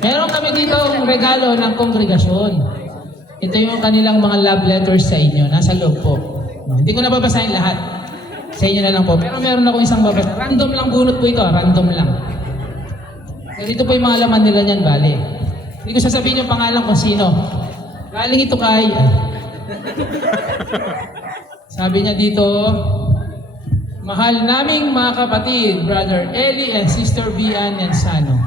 Meron kami dito ang regalo ng kongregasyon. Ito yung kanilang mga love letters sa inyo. Nasa loob po. Hindi ko nababasahin lahat. Sa inyo na lang po. Pero meron ako isang babasa. Random lang bunot po ito. Random lang. Ganito po yung mga laman nila niyan, bale. Hindi ko sasabihin yung pangalan kung sino. Galing ito kay... Sabi niya dito, mahal naming mga kapatid, Brother Eli and Sister Vian Ensano.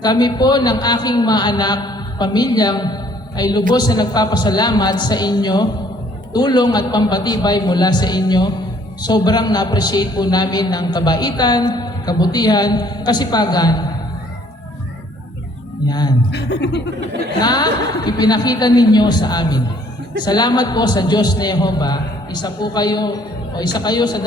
Kami po ng aking mga anak, pamilyang ay lubos na nagpapasalamat sa inyo, tulong at pampatibay mula sa inyo. Sobrang na-appreciate po namin ng kabaitan, kabutihan, kasipagan. Yan. Na ipinakita ninyo sa amin. Salamat po sa Diyos na Yehova. Isa kayo sa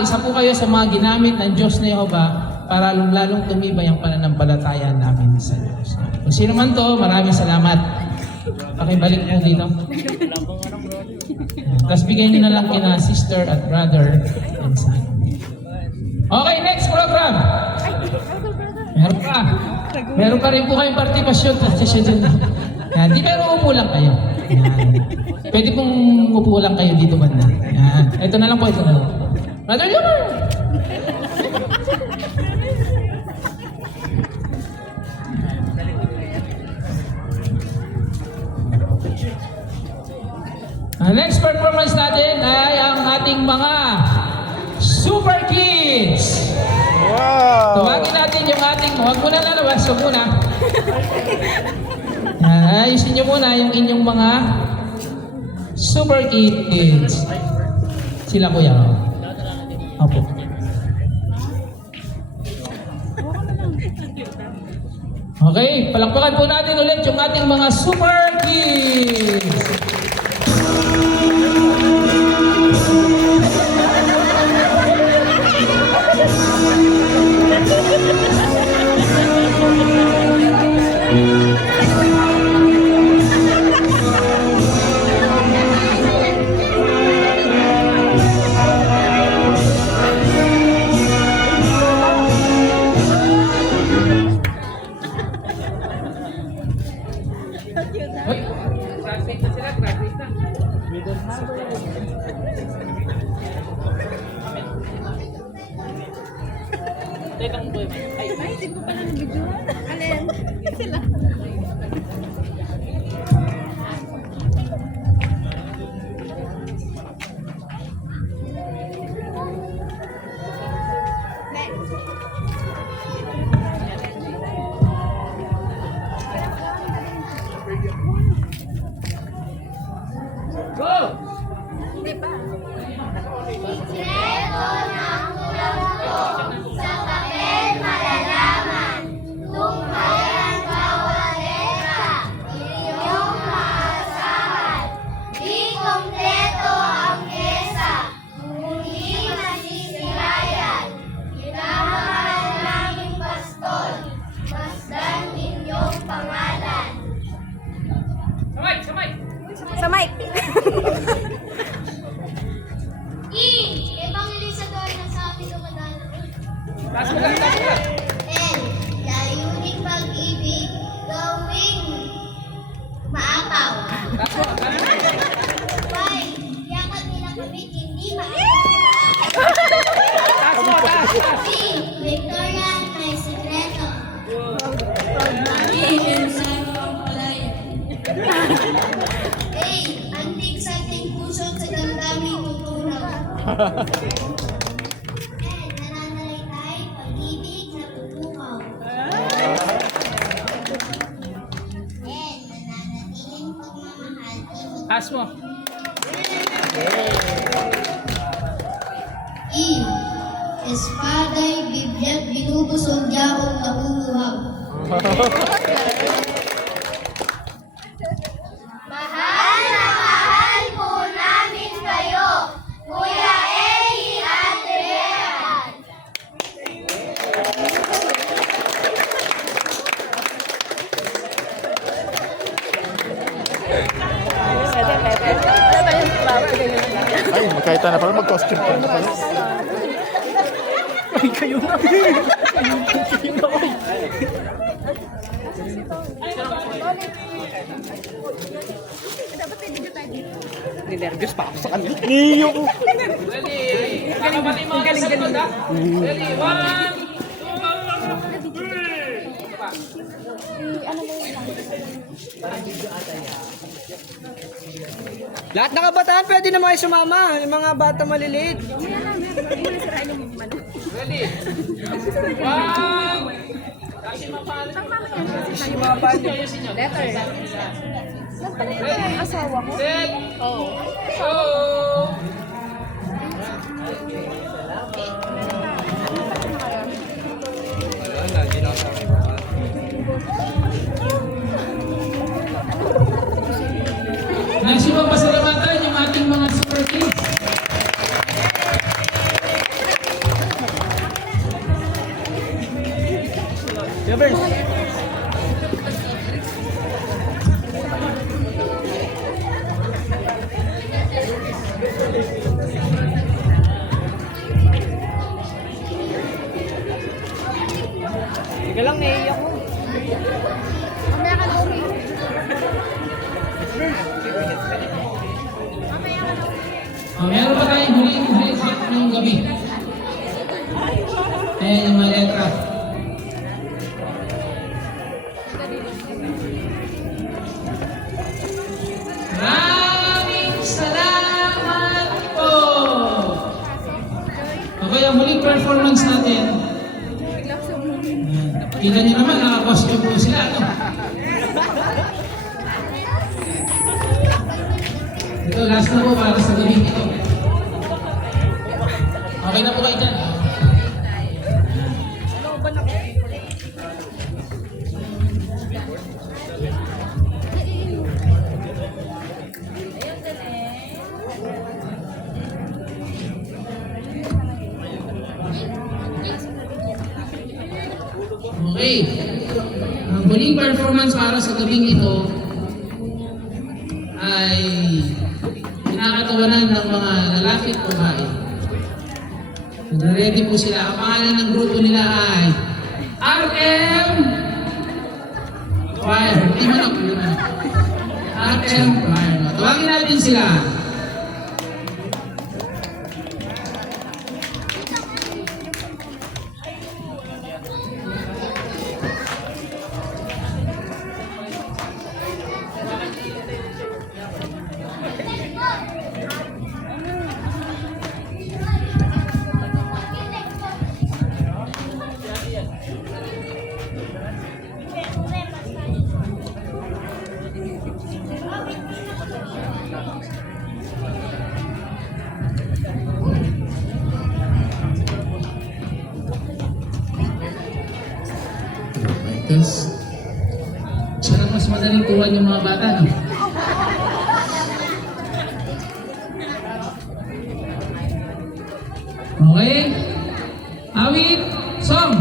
isa po kayo sa mga ginamit ng Diyos na Yehova para lalong tumibay ang pananampalataya namin sa Diyos. Kung sino man to, maraming salamat. Pakibalik mo dito. Tapos bigay nyo na lang kina sister at brother and son. Okay, next program. Meron pa rin po kayong participation. Yan, di pero upo lang kayo. Yan. Pwede pong upo lang kayo dito banda. Yan. Ito na lang po, ito na lang. Brother Yumar! Ang next performance natin ay ang ating mga Super Kids! Wow! Tawagin natin yung ating, huwag muna lalabas, huwag muna. Ayusin nyo muna yung inyong mga Super Kids. Sila kuya. Opo. Okay, palakpakan po natin ulit yung ating mga Super Kids. Sa mic. Evangelisador ng sa amin dumadalo. L. Layuning pag-ibig, gawing maapaw. Y. Yakag nilang kamit, hindi maapaw. B. Victoria, may sekreto. D. Ensano ang palaya. Antik sa ating puso sa damdaming tutunaw. Nananalaytay, pag-ibig na tutukaw. Nananatiling pagmamahal. Asmo. Espaday, Biblia, binubusog yaong nabubuhaw. Mahal po namin kayo, Kuya Eli at Rehan. Ay, magkaita na pala, mag-costume pa na pala. Ay, kayo na. Kayo na, oy. Ninervyos pa ako sa kanila. Niyo ko. Ready? Kakabati mga sa likod ha? Ready? 1, 2, Lahat ng kabataan pwede na mga sumama. Yung mga bata maliliit. Nais mo pasalamatan yung ating mga super kids. Jobers. Teka lang, naiiyak ko. Mamaya ka na uwi. Meron pa tayong huling hot ngayong gabi. Ayan yung mga letra. Maraming salamat po! Okay, ang huling performance natin. Kita nyo naman, naka-costume po sila. No? Ito, last na po para sa gabing ito. Okay na po kayo dyan. Okay. Ang huling performance para sa gabing ito ay kinakatawanan ng mga lalaki at babae. Nagre-ready po sila. Ang pangalan ng grupo nila ay RM Choir. Hindi man ako. RM Choir. Tawagin natin sila. Tapos, siya mas madaling tuwan yung mga bata, no? Okay? Awit, song!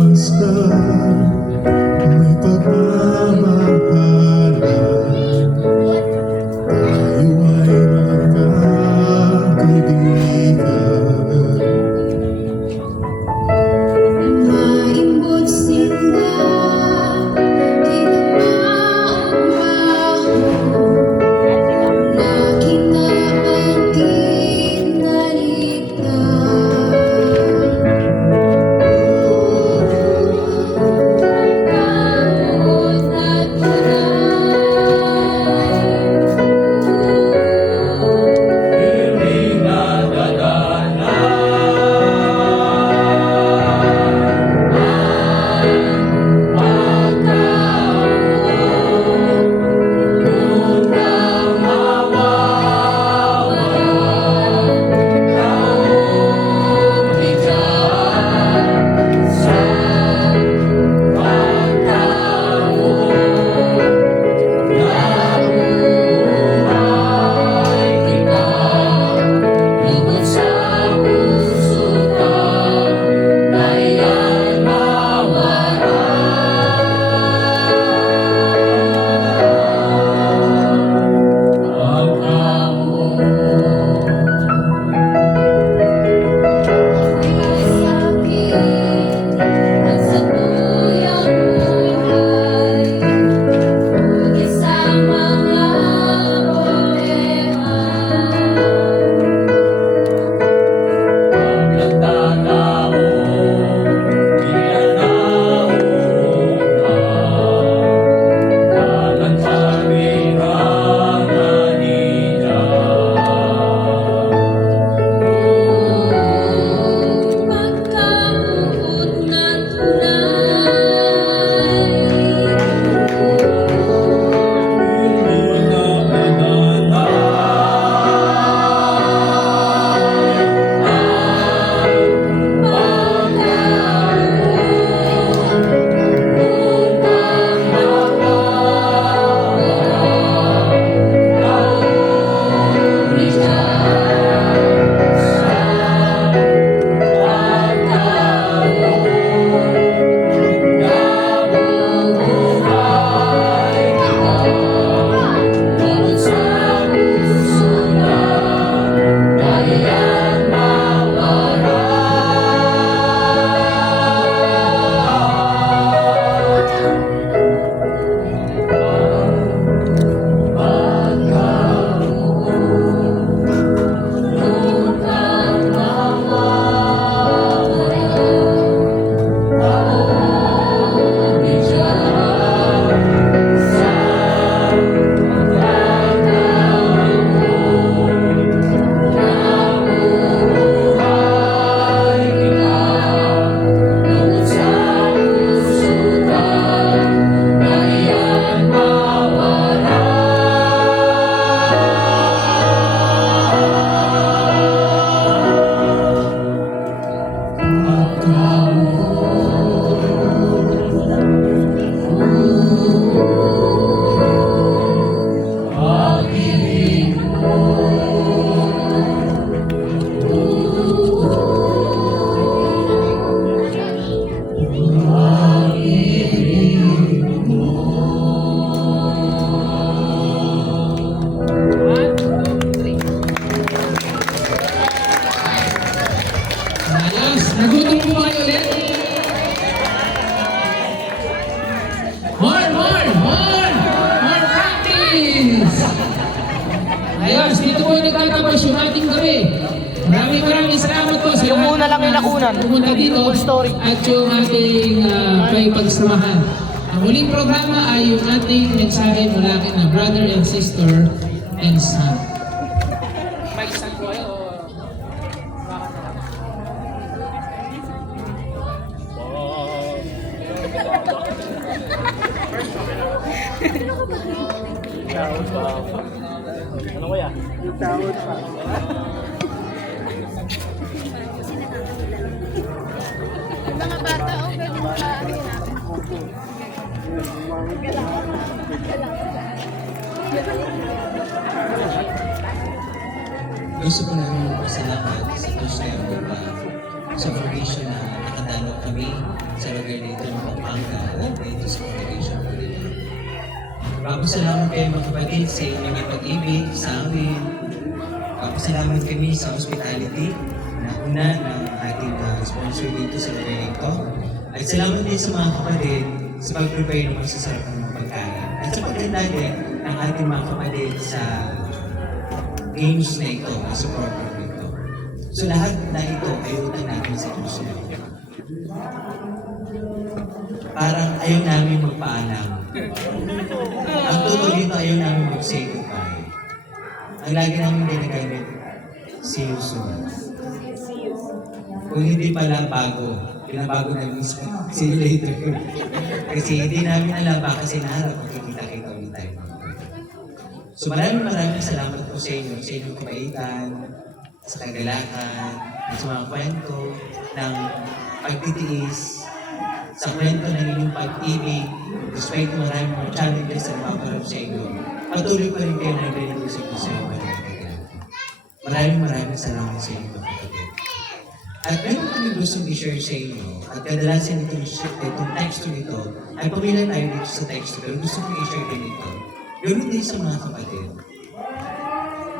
Basta may pagmamahalan Ayos, nagutom po kayo ulit? More practice! Ayos, dito po nagtatapos yung ating gabi. Maraming salamat po sa Yung muna lang yung nakunan. pumunta dito Full story. at yung ating pagsamahan. Ang muling programa ay yung ating mensahe mula kina brother and sister and son. May son po kayo o Yung mga bata, oh, pwede mo namin. Gusto ko namin magpasalamat sa Diyos na yun sa foundation na nakadalog kami sa lugar dito ng Pampanga at dito sa congregation ko dito. Papasalamat kayo mga kapatid sa inyong pag-ibig sa amin. Papasalamat kami sa hospitality na una ng ating sponsor dito sa lugar dito. At salamat din sa mga kapatid sa pag-prepare ng masasarap ng mga pagkain. At sa pagkanda din ng ating mga kapatid sa games na ito, sa program ito. So lahat na ito ay utang natin sa Diyos na ito. Parang ayaw namin magpaalam. Ang totoo dito ayaw namin mag-say goodbye. Ang lagi namin ginagamit, see you soon. Kung hindi pala bago, pinabago namin see you later. Kasi hindi namin alam baka sinaharap makikita-kita ulit tayo. So maraming salamat po sa inyo, sa inyong kabaitan, sa kagalakan, at sa mga kwento ng pagtitiis, sa kwento ng inyong pag-ibig, despite maraming mga challenges na mapaparap sa inyo, patuloy pa rin kayo na nag-iusip sa inyo maraming salamat sa inyo, kapatid. At meron kami gustong i-share sa inyo, at kadalasan itong text nito, ay pamilya tayo dito sa text, pero gusto ko i-share din ito. Ganoon din sa mga kapatid.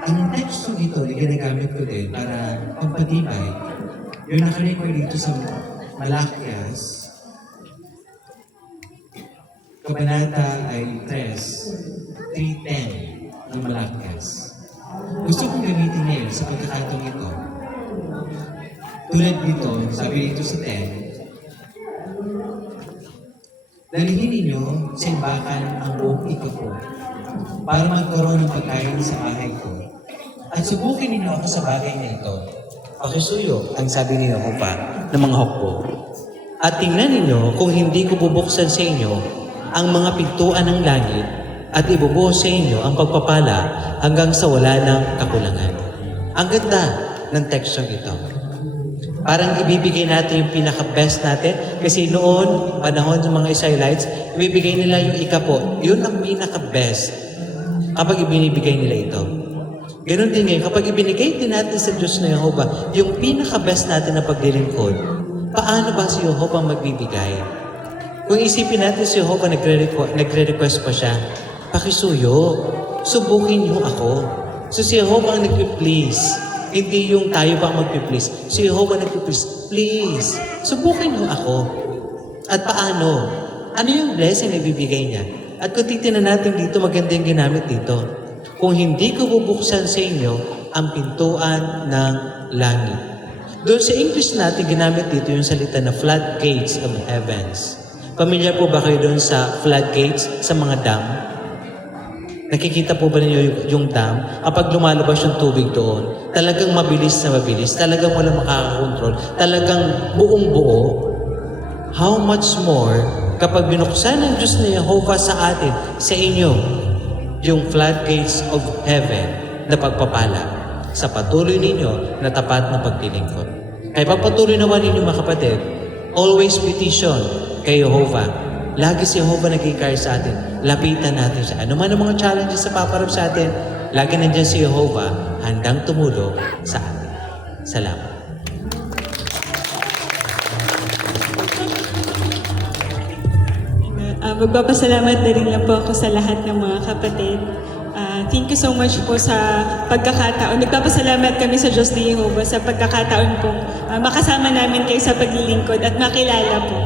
Ang tekstong ito ay ginagamit ko din para pampatibay. Yung nakarecord dito sa Malakias, Kabanata ay 3:10 ng Malakias. Gusto kong gamitin ngayon sa pagkakataong ito. Tulad dito, sabi dito sa 10, dalhin ninyo sa imbakan ang buong ikapo para magkaroon ng pagkain sa bahay ko. At subukin ninyo ako sa bagay na ito. Pakisuyo, ang sabi ni Jehovah ng mga hukbo. At tingnan ninyo kung hindi ko bubuksan sa inyo ang mga pintuan ng langit at ibubuhos sa inyo ang pagpapala hanggang sa wala ng kakulangan. Ang ganda ng tekstong ito. Parang ibibigay natin yung pinaka-best natin kasi noon, panahon ng mga Israelites, ibibigay nila yung ikapo. Yun ang pinaka-best kapag ibinibigay nila ito. Ganon din ngayon, kapag ibinigay din natin sa Diyos na Jehovah, yung pinaka-best natin na paglilingkod, paano ba si Jehovah magbibigay? Kung isipin natin si Jehovah, nagre-request pa siya, pakisuyo, subukin niyo ako. So si Jehovah ang nagpi-please. Hindi yung tayo pa ang magpi-please. Si Jehovah nagpi-please, please, subukin niyo ako. At paano? Ano yung blessing na ibibigay niya? At kung titignan natin dito, maganda yung ginamit dito. Kung hindi ko bubuksan sa inyo ang pintuan ng langit. Doon sa English natin, ginamit dito yung salita na floodgates of heavens. Pamilyar po ba kayo doon sa floodgates, sa mga dam? Nakikita po ba ninyo yung dam? Kapag lumalabas yung tubig doon, talagang mabilis na mabilis, talagang walang makakakontrol, talagang buong-buo. How much more kapag binuksan ng Diyos na Jehovah sa atin, sa inyo, yung floodgates of heaven na pagpapala sa patuloy ninyo na tapat na paglilingkod. Kaya pagpatuloy naman ninyo mga kapatid, always petition kay Jehovah. Lagi si Jehovah nag-i-care sa atin. Lapitan natin siya. Ano man ang mga challenges sa paparap sa atin, lagi nandiyan si Jehovah handang tumulong sa atin. Salamat. Magpapasalamat na rin lang po ako sa lahat ng mga kapatid. Thank you so much po sa pagkakataon. Nagpapasalamat kami sa Diyos ni Jehovah sa pagkakataon po makasama namin kayo sa paglilingkod at makilala po.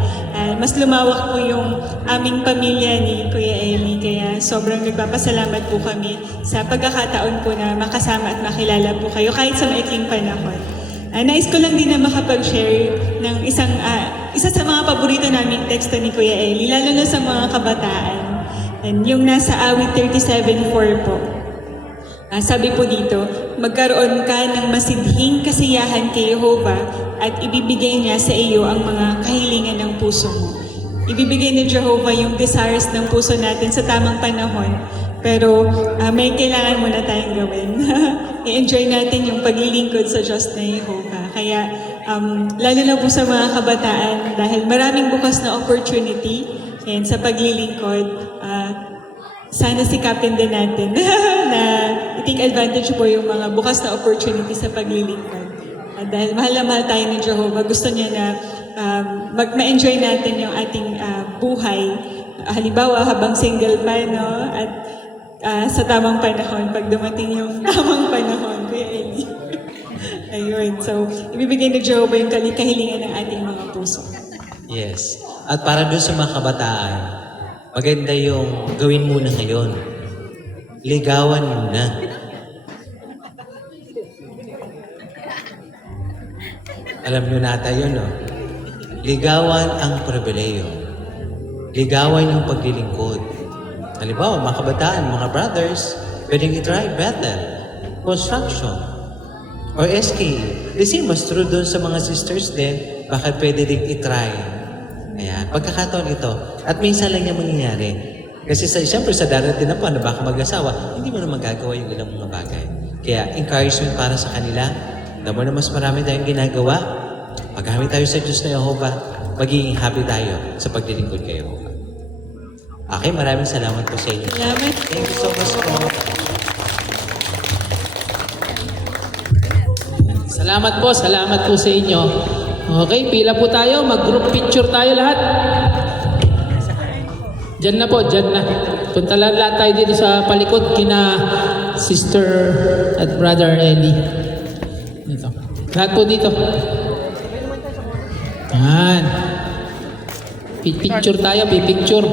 Mas lumawak po yung aming pamilya ni Kuya Eli, kaya sobrang nagpapasalamat po kami sa pagkakataon po na makasama at makilala po kayo kahit sa maikling panahon. Nais ko lang din na makapag-share ng isa sa mga paborito naming teksto ni Kuya Eli, lalo na sa mga kabataan. And yung nasa awit 37:4 po. Sabi po dito, magkaroon ka ng masidhing kasiyahan kay Jehovah at ibibigay niya sa iyo ang mga kahilingan ng puso mo. Ibibigay ni Jehovah yung desires ng puso natin sa tamang panahon. Pero may kailangan muna tayong gawin. I-enjoy natin yung paglilingkod sa Diyos na Jehovah. Kaya lalo na po sa mga kabataan, dahil maraming bukas na opportunity and sa paglilingkod, sana sikapin din natin na i-take advantage po yung mga bukas na opportunity sa paglilingkod. Dahil mahal na mahal tayo ni Jehovah, gusto niya na ma-enjoy natin yung ating buhay. Halimbawa, habang single pa, no? At sa tamang panahon, pag dumating yung tamang panahon, Kuya Eli. Ayun, so ibibigay ni Jehovah yung kahilingan ng ating mga puso. Yes. At para doon sa mga kabataan, maganda yung gawin muna ngayon. Ligawan muna. Alam nyo nata yun, no? Ligawan ang pribileyo. Ligawan yung paglilingkod. Halimbawa, mga kabataan, mga brothers, pwedeng i-try Bethel, construction, or SKE. The same was true doon sa mga sisters din, bakit pwede din i-try. Ayan, pagkakataon ito. At minsan lang yan mangyayari. Kasi siyempre sa darating na po na baka mag-asawa, hindi mo na magagawa yung ilang mga bagay. Kaya encouragement para sa kanila. Damo na mas marami tayong ginagawa. Paghamit tayo sa Diyos na Jehovah, magiging happy tayo sa paglilingkod kay Jehovah. Okay, maraming salamat po sa inyo. Salamat. Thank you so much po. Salamat po sa inyo. Okay, pila po tayo. Mag-group picture tayo lahat. Diyan na po, diyan na. Punta lang lahat tayo dito sa palikod kina Sister at Brother Eli. Dito. Lahat po dito. Yan. Picture tayo, picture.